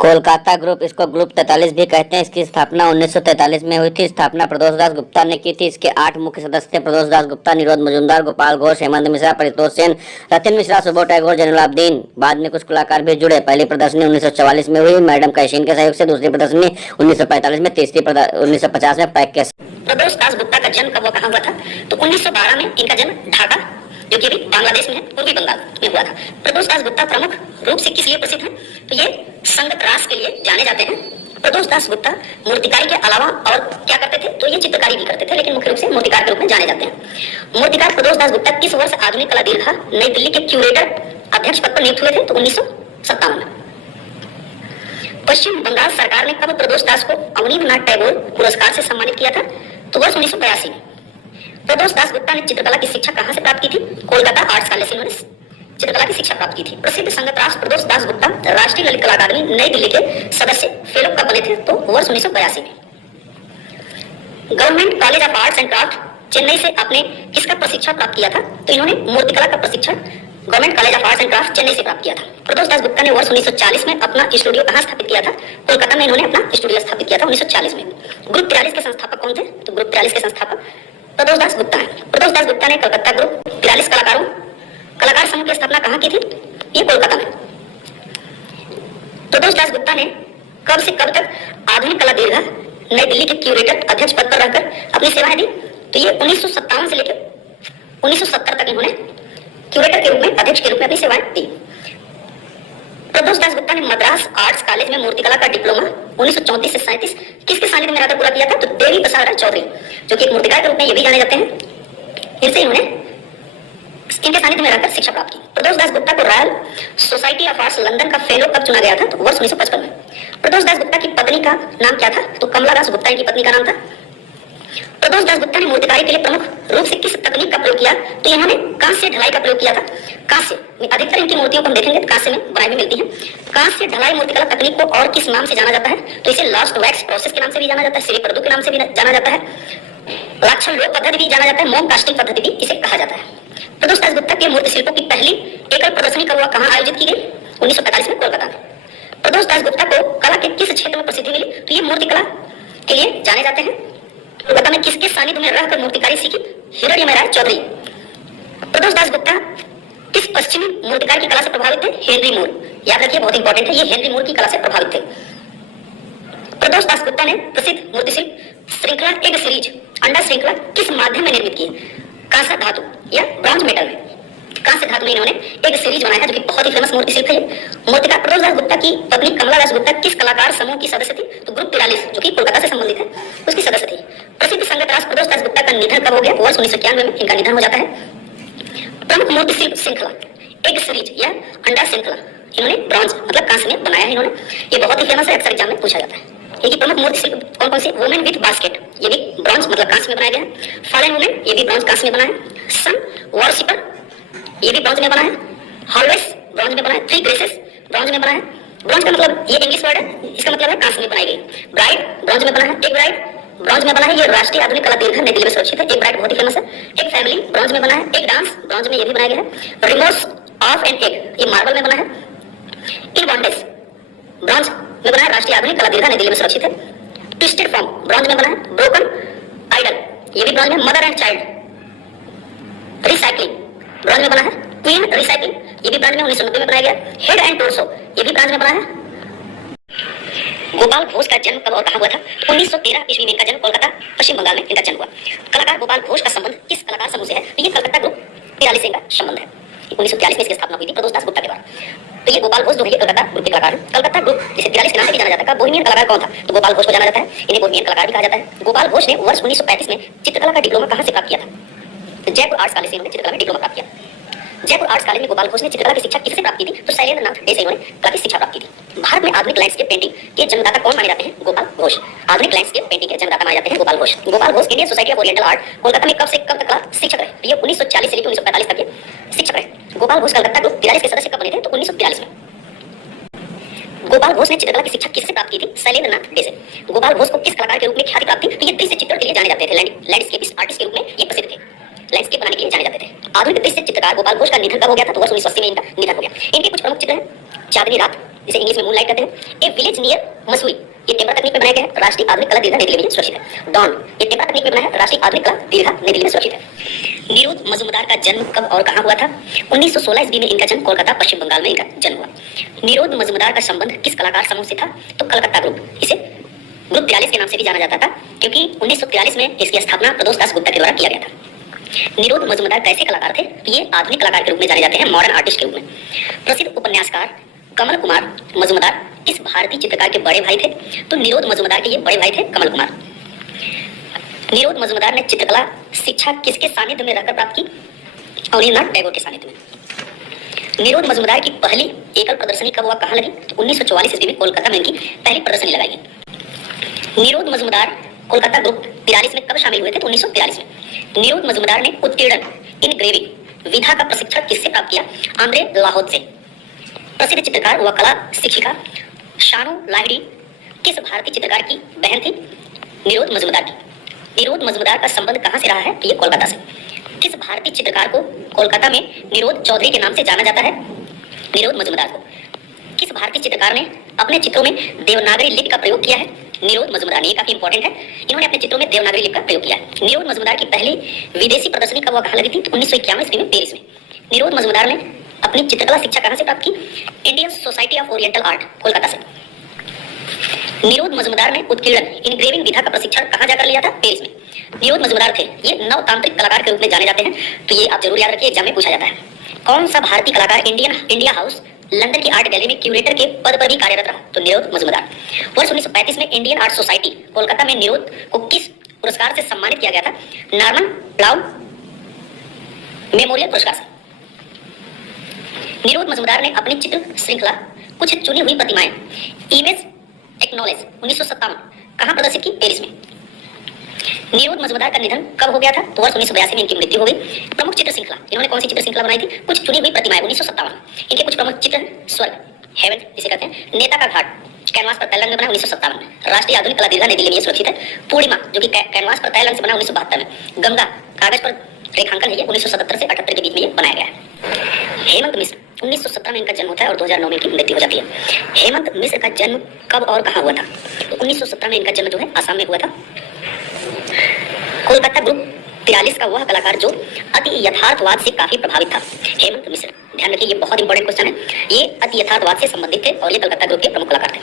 Kolkata group, इसको group 43 भी कहते हैं। इसकी स्थापना 1943 में हुई थी। स्थापना प्रदोष दास गुप्ता ने की थी। इसके 8 मुख्य सदस्य थे: प्रदोष दास गुप्ता, निरोध मजूमदार, गोपाल घोष, हेमंत मिश्रा, परितोष सेन, रतिन मिश्रा, सुबोध टैगोर, जैनुलाब्दीन। बाद में कुछ कलाकार भी जुड़े। पहली प्रदर्शनी 1944 में हुई मैडम कैशीन के सहयोग से। दूसरी प्रदर्शनी 1945 में। तीसरी 1950 में पैक के। प्रदोष दास गुप्ता का जन्म कब व कहाँ हुआ था? तो 1912 में इनका जन्म ढाका, जो कि अभी बांग्लादेश में है, पूर्वी बंगाल में हुआ था। प्रदोष दास गुप्ता प्रमुख रूप से किस लिए प्रसिद्ध है? तो ये संगत रास के लिए जाने जाते हैं। प्रदोष दास गुप्ता मूर्तिकारी के अलावा और क्या करते थे? तो ये चित्रकारी भी करते थे, लेकिन मुख्य रूप से मूर्तिकार के रूप में जाने जाते हैं। मूर्तिकार प्रदोष दास गुप्ता किस वर्ष आधुनिक कला दीर्घा नई दिल्ली के क्यूरेटर अध्यक्ष पद पर नियुक्त हुए थे? तो 1957 में। पश्चिम बंगाल सरकार ने कब प्रदोष दास को अवनींद्रनाथ टैगोर पुरस्कार से सम्मानित किया था? तो वर्ष 1982 में। प्रदोष दास गुप्ता ने चित्रकला की शिक्षा कहाँ से प्राप्त की थी? कोलकाता आर्ट्स कॉलेज से इन्होंने चित्रकला की शिक्षा प्राप्त की थी। प्रसिद्ध संगत रास प्रदोष दास गुप्ता राष्ट्रीय ललित कला अकादमी नई दिल्ली के सदस्य फेलो कब बने थे? तो वर्ष 1982 में। Government college of arts and craft Chennai से आपने किसका प्रशिक्षण प्राप्त किया था? तो इन्होंने मूर्तिकला का प्रशिक्षण government college of arts and craft Chennai से प्राप्त किया था। प्रदोष दास गुप्ता ने वर्ष 1940 में अपना स्टूडियो कहाँ स्थापित किया था? कोलकाता में इन्होंने अपना स्टूडियो स्थापित किया था 1940 में। ग्रुप 43 के संस्थापक कौन थे? तो ग्रुप 43 के संस्थापक प्रदोष दास गुप्ता है। प्रदोष दास गुप्ता ने कलकत्ता ग्रुप 43 कलाकार समूह की स्थापना कहाँ की थी? ये कोलकाता में। प्रदोष दास गुप्ता ने कब से कब तक आधुनिक कला दीर्घा नई दिल्ली के क्यूरेटर अध्यक्ष पद पर रहकर अपनी सेवाएं दी? तो ये 1957 से लेकर 1970 तक इन्होंने क्यूरेटर के रूप में, अध्यक्ष के रूप में अपनी सेवाएं दी। प्रदोष दास गुप्ता ने मद्रास आर्ट्स कॉलेज में मूर्तिकला का डिप्लोमा 1934 से 37 किसके सानिध्य में रहकर पूरा किया था? तो देवी प्रसाद राय चौधरी, जो कि एक मूर्तिकार के रूप में ये भी जाने जाते हैं। इनसे इन्होंने इनके सानिध्य में रहकर शिक्षा प्राप्त की। प्रदोष दास गुप्ता को royal society of arts London का फेलो कब चुना गया था? तो वर्ष 1955 में। प्रदोष दास गुप्ता की पत्नी का नाम क्या था? तो कमला दास गुप्ता इनकी पत्नी का नाम था। प्रदोष दास गुप्ता ने मूर्तिकारी के लिए प्रमुख रूप से किस तकनीक का प्रयोग किया? तो इन्होंने कांस्य ढलाई का प्रयोग किया था। कांस्य में अधिकतर इनकी मूर्तियों को हम देखेंगे तो कांस्य में बनाई हुई मिलती है। कांस्य ढलाई मूर्तिकला तकनीक को और किस नाम से जाना जाता है? तो इसे लॉस्ट वैक्स प्रोसेस के नाम से भी जाना जाता है, श्री प्रदू के नाम से भी जाना जाता है, लाक्षण लोक पद्धति भी जाना जाता है, मोम कास्टिंग पद्धति भी इसे कहा जाता है। प्रदोष दास गुप्ता के मूर्ति शिल्पों की पहली एकल प्रदर्शनी कब कहाँ आयोजित की गई? 1945 में कोलकाता में। प्रदोष दास गुप्ता को कला के किस क्षेत्र में प्रसिद्धि मिली? तो ये मूर्तिकला के लिए जाने जाते हैं। कोलकाता में किसके सानिध्य में रहकर मूर्तिकारी सीखी? हिरण्यमय राय चौधरी। प्रदोष दास गुप्ता किस पश्चिमी मूर्तिकार की कला से प्रभावित थे? हेनरी मूर। याद रखिए, बहुत इंपॉर्टेंट है, ये हेनरी मूर की कला से प्रभावित थे। प्रदोष दास गुप्ता ने प्रसिद्ध मूर्तिशिल्प श्रृंखला एग सीरीज अंडा श्रृंखला किस माध्यम में निर्मित की? कांस्य धातु या ब्रॉन्ज मेटल में। कांस्य धातु में इन्होंने एक सीरीज बनाया, जो कि बहुत ही फेमस मूर्तिशिल्प है। मूर्तिकार प्रदोष दास गुप्ता की पत्नी कमला दास गुप्ता किस कलाकार समूह की सदस्य थी? तो ग्रुप 43, जो कि कोलकाता से संबंधित है, उसकी सदस्य थी। प्रसिद्ध संगत रास प्रदोष दास गुप्ता का निधन कब हो गया? वर्ष 1991 में इनका निधन हो जाता है। प्रमुख मूर्तिशिल्प श्रृंखला एग सीरीज या अंडा श्रृंखला इन्होंने ब्रॉन्ज मतलब कांस्य में बनाया है इन्होंने। ये बहुत ही फेमस है, अक्सर एग्जाम में पूछा जाता है। इनकी प्रमुख मूर्तिशिल्प कौन कौन सी? वुमेन विथ बास्केट, ये भी ब्रॉन्ज मतलब कांस्य में बनाया गया है। फॉलन वुमेन, ये भी ब्रॉन्ज कांस्य में बना है। सन वॉरशिपर, ये भी ब्रॉन्ज में बना है। हॉलवेस ब्रॉन्ज में बना है। थ्री ग्रेसेस ब्रॉन्ज में बना है। ब्रॉन्ज का मतलब ये इंग्लिश वर्ड है, इसका मतलब है कांस्य में बनाई गई। ब्राइड ब्रॉन्ज में बना है। एक ब्राइड ब्रॉन्ज में बना है, ये राष्ट्रीय आधुनिक कला दीर्घा नई दिल्ली में सुरक्षित है। एक ब्राइड बहुत ही फेमस है। एक फैमिली ब्रॉन्ज में बना है। एक डांस ब्रॉन्ज में ये भी बनाया गया है। रिमोर्स ऑफ एन एग, ये मार्बल में बना है। इन बॉन्डेज ब्रॉन्ज में बना है, राष्ट्रीय आधुनिक कला दीर्घा नई दिल्ली में सुरक्षित है। ट्विस्टेड फॉर्म ब्रॉन्ज में बना है। ब्रोकन आइडल, ये भी ब्रॉन्ज में। Mother and child recycling bronze में बना है। क्वीन रिसाइकलिंग, ये भी ब्रॉन्ज में 1990 में बनाया गया। हेड एंड टोर्सो, ये भी ब्रॉन्ज में बना है। गोपाल घोष का जन्म कब और कहाँ हुआ था? 1913 ईस्वी में इनका जन्म कोलकाता पश्चिम बंगाल में इनका जन्म हुआ। कलाकार गोपाल घोष का संबंध किस कलाकार समूह से है? तो ये कलकत्ता ग्रुप 43 से इनका संबंध है। 1943 में इसकी स्थापना हुई थी प्रदोष दास गुप्ता के द्वारा। तो ये गोपाल घोष जो है ये कलकत्ता ग्रुप के कलाकार है। कलकत्ता ग्रुप जिसे 43 के नाम से भी जाना जाता है। बोहेमियन कलाकार कौन था? तो गोपाल घोष को जाना जाता है, इन्हें बोहेमियन कलाकार भी कहा जाता है। गोपाल घोष ने वर्ष 1935 में चित्रकला का डिप्लोमा कहाँ से प्राप्त किया था? तो जयपुर आर्ट्स कॉलेज से इन्होंने चित्रकला का डिप्लोमा प्राप्त किया। जयपुर आर्ट्स कॉलेज में गोपाल घोष ने चित्रकला की शिक्षा किससे प्राप्त की थी? तो शैलेंद्र नाथ डे से इन्होंने कला की शिक्षा प्राप्त की थी। भारत में आधुनिक लैंडस्केप पेंटिंग के जन्मदाता कौन माने जाते हैं? गोपाल घोष। आधुनिक लैंडस्केप पेंटिंग के जन्मदाता माने जाते हैं Gopal Ghosh. Gopal Ghosh Indian society of oriental art Kolkata में कब से कब तक शिक्षक रहे? ये 1940 से लेकर 1945 तक के शिक्षक रहे। गोपाल घोष कलकत्ता ग्रुप 43 के सदस्य कब बने थे? तो 1943 में। गोपाल घोष ने चित्रकला की शिक्षा किससे प्राप्त की थी? शैलेंद्र नाथ डे से। गोपाल घोष को किस कलाकार के रूप में ख्याति प्राप्त थी? तो ये दृश्य चित्रण के लिए जाने जाते थे। लैंडस्केपिस्ट आर्टिस्ट के रूप में ये प्रसिद्ध थे, लैंडस्केप बनाने के लिए जाने जाते थे। आधुनिक दृश्य चित्रकार गोपाल घोष का निधन कब हो गया था? तो वर्ष 1980 में इनका निधन हो गया। इनके कुछ प्रमुख चित्र हैं: चांदनी रात, जिसे इंग्लिश में मूनलाइट कहते हैं। ए विलेज नियर मसूरी, ये टेम्पर तकनीक में बनाया गया है। राष्ट्रीय आधुनिक कला दीर्घा नई दिल्ली में सुरक्षित है। डॉन, ये टेम्पर तकनीक में बना है। राष्ट्रीय आधुनिक कला दीर्घा नई दिल्ली में सुरक्षित है। निरोध मजूमदार का जन्म कब और कहाँ हुआ था? 1916 ईस्वी में इनका जन्म कोलकाता पश्चिम बंगाल में इनका जन्म हुआ। निरोध मजूमदार का संबंध किस कलाकार समूह से था? तो कलकत्ता ग्रुप, इसे ग्रुप 43 के नाम से भी जाना जाता था, क्योंकि 1943 में इसकी स्थापना प्रदोष दास गुप्ता के द्वारा किया गया था। निरोध मजूमदार कैसे कलाकार थे? तो ये आधुनिक कलाकार के रूप में जाने जाते हैं, मॉडर्न आर्टिस्ट के रूप में। प्रसिद्ध उपन्यासकार कमल कुमार मजूमदार इस भारतीय चित्रकार के बड़े भाई थे। तो निरोध मजूमदार के ये बड़े भाई थे कमल कुमार। निरोध मजूमदार ने चित्रकला शिक्षा किसके सानिध्य में रहकर प्राप्त की? अवनींद्रनाथ टैगोर के सानिध्य में। निरोध मजूमदार की पहली एकल प्रदर्शनी कब हुआ, कहाँ लगी? तो 1944 ईस्वी में कोलकाता में इनकी पहली प्रदर्शनी लगाई गई। निरोध मजूमदार कोलकाता ग्रुप 43 में कब शामिल हुए थे? तो 1943 में। निरोध मजूमदार ने उत्कीर्णन इनग्रेविंग विधा का प्रशिक्षण किससे प्राप्त किया? आंद्रे लाहोद से। प्रसिद्ध चित्रकार व कला शिक्षिका शानो लाहिड़ी किस भारतीय चित्रकार की बहन थी? निरोध मजूमदार की। निरोध मजूमदार का संबंध कहाँ से रहा है? तो ये कोलकाता से। किस भारतीय चित्रकार को कोलकाता में निरोध चौधरी के नाम से जाना जाता है? निरोध मजूमदार को। किस भारतीय चित्रकार ने अपने चित्रों में देवनागरी लिपि का प्रयोग किया है? निरोध मजूमदार ने। ये काफी इंपॉर्टेंट है, इन्होंने अपने चित्रों में देवनागरी लिपि का प्रयोग किया है। निरोध मजूमदार की पहली विदेशी प्रदर्शनी कब कहाँ लगी थी? तो 1951 ईस्वी में पेरिस में। निरोध मजूमदार ने अपनी चित्रकला शिक्षा कहाँ से प्राप्त की? Indian society of oriental art, Kolkata से। निरोध मजूमदार ने उत्कीर्णन इनग्रेविंग विधा का प्रशिक्षण कहाँ जाकर लिया था? पेरिस में। निरोध मजूमदार थे ये नवतांत्रिक कलाकार के रूप में जाने जाते हैं, तो ये आप जरूर याद रखिए, एग्जाम में पूछा जाता है। कौन सा भारतीय कलाकार इंडिया हाउस लंदन की आर्ट गैलरी में क्यूरेटर के पद पर भी कार्यरत रहा? तो निरोध मजूमदार। वर्ष 1935 में इंडियन आर्ट सोसाइटी कोलकाता में निरोध को किस पुरस्कार से सम्मानित किया गया था? नॉर्मन ब्राउन मेमोरियल पुरस्कार से। निरोध मजूमदार ने अपनी चित्र श्रृंखला कुछ चुनी हुई प्रतिमाएं इमेज एक्नॉलेज 1957 कहां प्रदर्शित की? पेरिस में। निरोध मजूमदार का निधन कब हो गया था? तो वर्ष 1982 में इनकी मृत्यु हो गई। प्रमुख चित्र श्रृंखला, इन्होंने कौन सी चित्र श्रृंखला बनाई थी? कुछ चुनी हुई प्रतिमाएं 1957। इनके कुछ प्रमुख चित्र हैं, स्वर्ग हेवन जिसे कहते हैं, नेता का घाट कैनवास पर तैल रंग में बना 1957 में। राष्ट्रीय आधुनिक कला दीर्घा नई दिल्ली में सुरक्षित है। पूर्णिमा जो कि कैनवास पर तैल रंग से बना 1972 में। गंगा कागज पर रेखांकन है, 1977 से 78 के बीच में ये बनाया गया है। हेमंत मिश्र 1917 में इनका जन्म होता है और 2009 में इनकी मृत्यु हो जाती है। हेमंत मिश्र का जन्म कब और कहाँ हुआ था? तो 1917 में इनका जन्म जो है आसाम में हुआ था। कोलकाता ग्रुप 43 का वह कलाकार जो अति यथार्थवाद से काफी प्रभावित था। हेमंत मिश्र, ध्यान रखिए, ये बहुत इंपॉर्टेंट क्वेश्चन है। ये अति यथार्थवाद से संबंधित थे और ये कलकत्ता ग्रुप के प्रमुख कलाकार थे।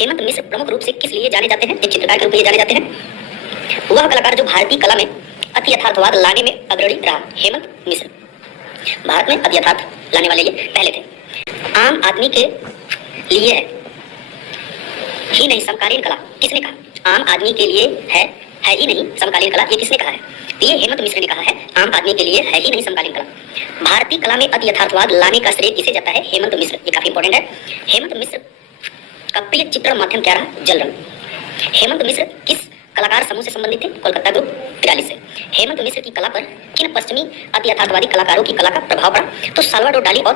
हेमंत मिश्र प्रमुख रूप से किस लिए जाने जाते हैं? एक चित्रकार के रूप में जाने जाते हैं। वह कलाकार जो भारतीय कला में अति यथार्थवाद लाने में अग्रणी रहा। हेमंत मिश्र भारत में अति यथार्थ लाने वाले ये पहले थे। आम आदमी के लिए ही नहीं समकालीन कला, किसने कहा? आम आदमी के लिए है ही नहीं समकालीन कला, ये किसने कहा है? ये हेमंत मिश्र ने कहा है, आम आदमी के लिए है ही नहीं समकालीन कला। भारतीय कला में अति यथार्थवाद लाने का श्रेय किसे जाता है? हेमंत मिश्र। ये काफी इंपॉर्टेंट है। हेमंत मिश्र का प्रिय चित्रण माध्यम क्या रहा? जल रंग। हेमंत मिश्र किस कलाकार समूह से संबंधित थे? कोलकाता ग्रुप 43 से। हेमंत मिश्र की कला पर किन पश्चिमी अति यथार्थवादी कलाकारों की कला का प्रभाव पड़ा? तो साल्वाडोर डाली और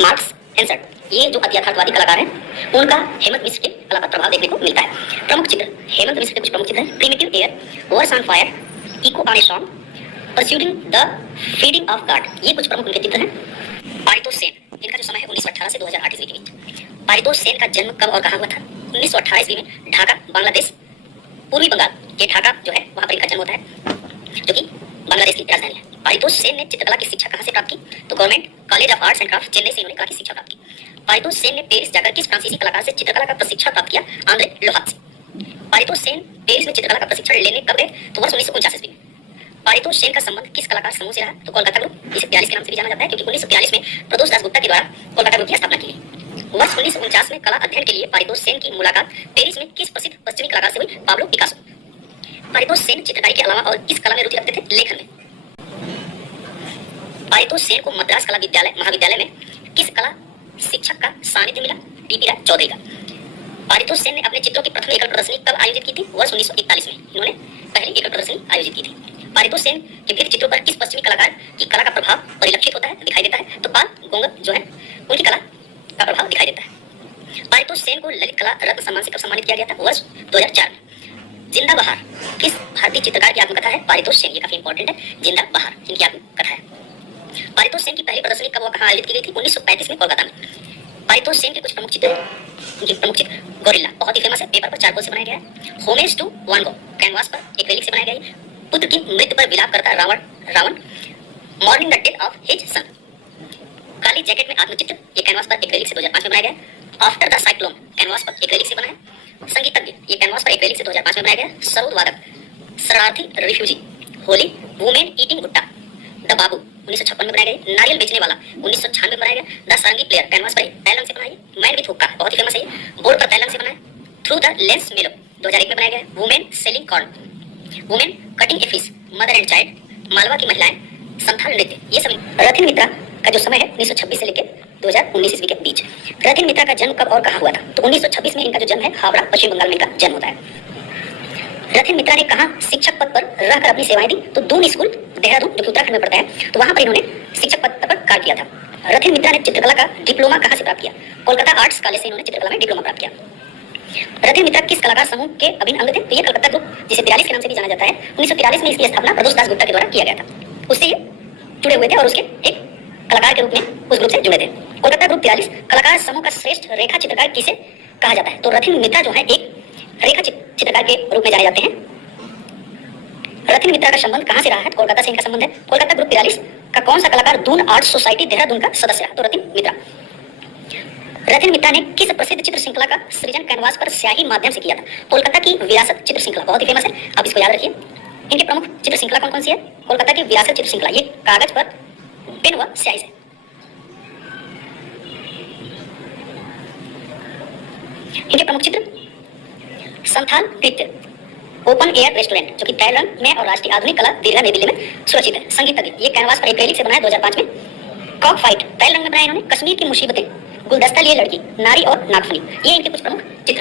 मार्क्स एंसर्ट, ये जो अति यथार्थवादी कलाकार हैं उनका हेमंत मिश्र के कला पर प्रभाव देखने को मिलता है। प्रमुख चित्र, हेमंत मिश्र के कुछ प्रमुख चित्र हैं। Primitive air, verse on fire, echo on a song, pursuing the feeding of God, ये कुछ प्रमुख उनके चित्र हैं। पारितोष सेन, इनका जो समय है 1918 से 2008 ईस्वी के बीच। पारितोष सेन का जन्म कब और कहाँ हुआ था? 1918 ईस्वी में ढाका, बांग्लादेश, पूर्वी बंगाल, ये ढाका जो है वहां पर इनका जन्म होता है, जो कि बांग्लादेश की राजधानी है। पारितोष सेन ने चित्रकला की शिक्षा कहाँ से प्राप्त की? तो government college of arts and craft Chennai से इन्होंने कला की शिक्षा प्राप्त की। पारितोष सेन ने पेरिस जाकर किस फ्रांसीसी कलाकार से चित्रकला का प्रशिक्षण प्राप्त किया? आंद्रे लोहात से। पारितोष सेन पेरिस में चित्रकला का प्रशिक्षण लेने कब गए? तो वर्ष 1949 ईस्वी में। पारितोष सेन का संबंध किस कलाकार समूह से रहा? तो कोलकाता ग्रुप, इसे 43 के नाम से भी जाना जाता है, क्योंकि 1942 में प्रदोष दास गुप्ता के द्वारा कोलकाता ग्रुप की स्थापना की गई। वर्ष 1949 में कला अध्ययन के लिए पारितोष सेन की मुलाकात पेरिस में किस प्रसिद्ध पश्चिमी कलाकार से हुई? Pablo Picasso. पारितोष सेन चित्रकारी के अलावा और किस कला में रुचि रखते थे? लेखन में। पारितोष सेन को मद्रास कला महाविद्यालय में किस कला शिक्षक का सानिध्य मिला? टीपी राय चौधरी का। पारितोष सेन ने अपने चित्रों की प्रथम एकल प्रदर्शनी कब आयोजित की थी? वर्ष 1941 में इन्होंने पहली एकल प्रदर्शनी आयोजित की थी। पारितोष सेन के विभिन्न चित्रों पर किस पश्चिमी कलाकार की कला का प्रभाव परिलक्षित होता है, दिखाई देता है? तो पाल गोंगप जो है उनकी कला का प्रभाव दिखाई देता है। पारितोष सेन को ललित कला रत्न सम्मान से कब सम्मानित किया गया था? वर्ष 2004 में। जिंदा बहार किस भारतीय चित्रकार की आत्मकथा है? पारितोष सेन, ये काफी इंपॉर्टेंट है। जिंदा बहार इनकी आत्मकथा है। पारितोष सेन की पहली प्रदर्शनी कब और कहाँ आयोजित की गई थी? 1935 में कोलकाता में। पारितोष सेन के कुछ प्रमुख चित्र हैं। उनके प्रमुख चित्र गोरिल्ला बहुत ही फेमस है, पेपर पर चारकोल से बनाया गया है। Homage to Van Gogh canvas पर एक्रेलिक से बनाया गया है। पुत्र की मृत्यु पर विलाप करता Ravana mourning the death of his son. काली जैकेट में आत्मचित्र, ये कैनवास पर एक्रेलिक से 2005 में बनाया गया। आफ्टर द साइक्लोन कैनवास पर एक्रेलिक से बना है। संगीतज्ञ, ये कैनवास पर एक्रेलिक से 2005 में बनाया गया। सरोद वादक, शरणार्थी रिफ्यूजी, होली, वुमेन ईटिंग भुट्टा, द बाबू 1956 में बनाया गया। नारियल बेचने वाला 1996 में बनाया गया। द सारंगी प्लेयर कैनवास पर तैलंग से बनाया गया। मैन विथ हुक्का बहुत ही फेमस है, बोर्ड पर तैलंग से बना है। थ्रू द लेंस मेलो 2001 में बनाया गया। Women selling corn, women cutting a fish, mother and child, Malwa की महिलाएं, संथाल नृत्य, ये सभी। रथिन मित्रा का जो समय है 1926 से लेकर 2019 ईस्वी के बीच। रथिन मित्रा का जन्म कब और कहाँ हुआ था? तो 1926 में इनका जो जन्म है हावड़ा पश्चिम बंगाल में इनका जन्म होता है। रथिन मित्रा ने कहाँ शिक्षक पद पर रहकर अपनी सेवाएं दी? तो दून स्कूल देहरादून जो कि उत्तराखंड में पड़ता है, तो वहां पर इन्होंने शिक्षक पद पर कार्य किया था। रथिन मित्रा ने चित्रकला का डिप्लोमा कहाँ से प्राप्त किया? कोलकाता आर्ट्स कॉलेज से इन्होंने चित्रकला में डिप्लोमा प्राप्त किया। रथिन मित्रा किस कलाकार समूह के अभिन्न अंग थे? तो ये कलकत्ता ग्रुप, जिसे 43 के नाम से भी जाना जाता है, 1943 में इसकी स्थापना प्रदोष दास गुप्ता के द्वारा किया गया था। उससे ये जुड़े हुए थे और उसके एक कलाकार के रूप में उस ग्रुप से जुड़े थे। कोलकाता ग्रुप 43 कलाकार समूह का श्रेष्ठ रेखा चित्रकार किसे कहा जाता है? तो रथिन मित्रा जो है एक रेखा चित्रकार के रूप में जाने जाते हैं। रथिन मित्रा का संबंध कहां से रहा है? कोलकाता से इनका संबंध है। कोलकाता ग्रुप 43 का कौन सा कलाकार दून आर्ट सोसाइटी देहरादून का सदस्य रहा? तो रथिन मित्रा। रथिन मित्रा ने किस प्रसिद्ध चित्र श्रृंखला का सृजन कैनवास पर स्याही माध्यम से किया था? कोलकाता की विरासत चित्र श्रृंखला बहुत ही फेमस है, आप इसको याद रखिए। इनके प्रमुख चित्र श्रृंखला कौन कौन सी है? कोलकाता की विरासत चित्र श्रृंखला, ये कागज पर पेन व स्याही से। इनके प्रमुख चित्र संथाल नृत्य, ओपन एयर रेस्टोरेंट जो कि तैलंग में और राष्ट्रीय आधुनिक कला दीर्घा नई दिल्ली में सुरक्षित है। संगीतज्ञ, ये कैनवास पर एक्रेलिक से बनाया 2005 में। कॉक फाइट तैलंग में बनाया इन्होंने। कश्मीर की मुसीबतें, गुलदस्ता लिए लड़की, नारी और नागफनी, ये इनके कुछ प्रमुख चित्र